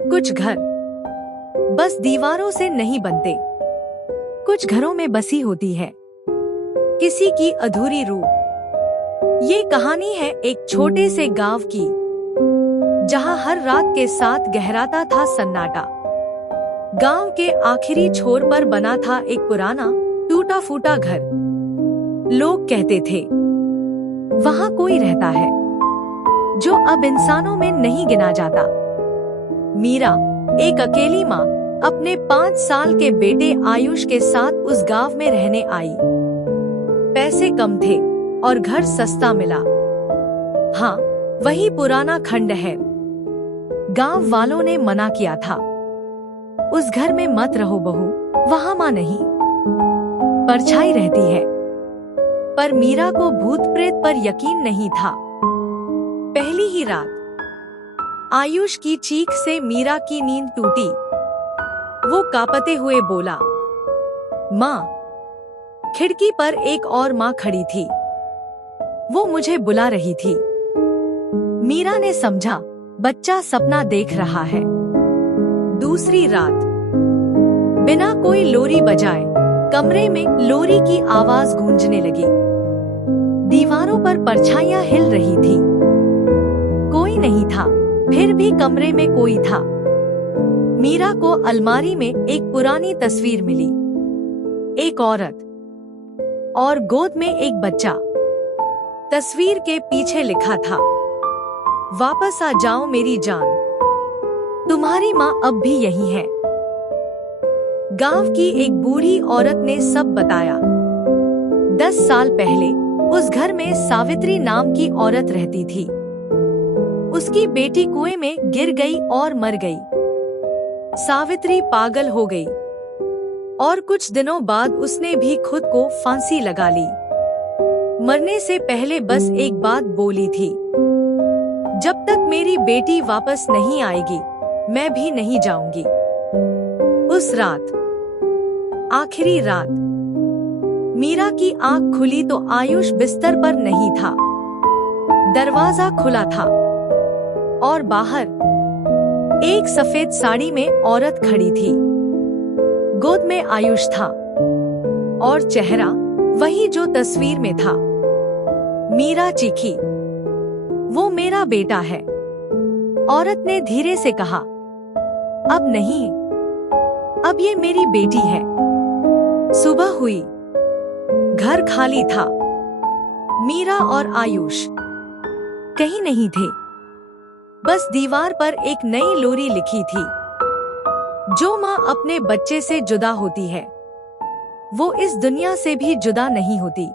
कुछ घर बस दीवारों से नहीं बनते, कुछ घरों में बसी होती है किसी की अधूरी रूह। ये कहानी है एक छोटे से गांव की, जहां हर रात के साथ गहराता था सन्नाटा। गांव के आखिरी छोर पर बना था एक पुराना टूटा फूटा घर। लोग कहते थे वहां कोई रहता है जो अब इंसानों में नहीं गिना जाता। मीरा, एक अकेली माँ, अपने 5 साल के बेटे आयुष के साथ उस गांव में रहने आई। पैसे कम थे और घर सस्ता मिला। हाँ, वही पुराना खंड है। गांव वालों ने मना किया था, उस घर में मत रहो बहू, वहां माँ नहीं, परछाई रहती है। पर मीरा को भूत प्रेत पर यकीन नहीं था। पहली ही रात आयुष की चीख से मीरा की नींद टूटी। वो कांपते हुए बोला, माँ। खिड़की पर एक और माँ खड़ी थी, वो मुझे बुला रही थी। मीरा ने समझा बच्चा सपना देख रहा है। दूसरी रात बिना कोई लोरी बजाए कमरे में लोरी की आवाज गूंजने लगी। दीवारों पर परछाइयां हिल रही थी। कोई नहीं था, फिर भी कमरे में कोई था। मीरा को अलमारी में एक पुरानी तस्वीर मिली, एक औरत और गोद में एक बच्चा। तस्वीर के पीछे लिखा था, वापस आ जाओ मेरी जान, तुम्हारी माँ अब भी यही है। गांव की एक बूढ़ी औरत ने सब बताया। 10 साल पहले उस घर में सावित्री नाम की औरत रहती थी। उसकी बेटी कुएं में गिर गई और मर गई। सावित्री पागल हो गई और कुछ दिनों बाद उसने भी खुद को फांसी लगा ली। मरने से पहले बस एक बात बोली थी, जब तक मेरी बेटी वापस नहीं आएगी मैं भी नहीं जाऊंगी। उस रात, आखिरी रात, मीरा की आंख खुली तो आयुष बिस्तर पर नहीं था। दरवाजा खुला था और बाहर एक सफेद साड़ी में औरत खड़ी थी। गोद में आयुष था और चेहरा वही जो तस्वीर में था। मीरा चीखी, वो मेरा बेटा है। औरत ने धीरे से कहा, अब नहीं, अब ये मेरी बेटी है। सुबह हुई, घर खाली था। मीरा और आयुष कहीं नहीं थे, बस दीवार पर एक नई लोरी लिखी थी, जो माँ अपने बच्चे से जुदा होती है वो इस दुनिया से भी जुदा नहीं होती।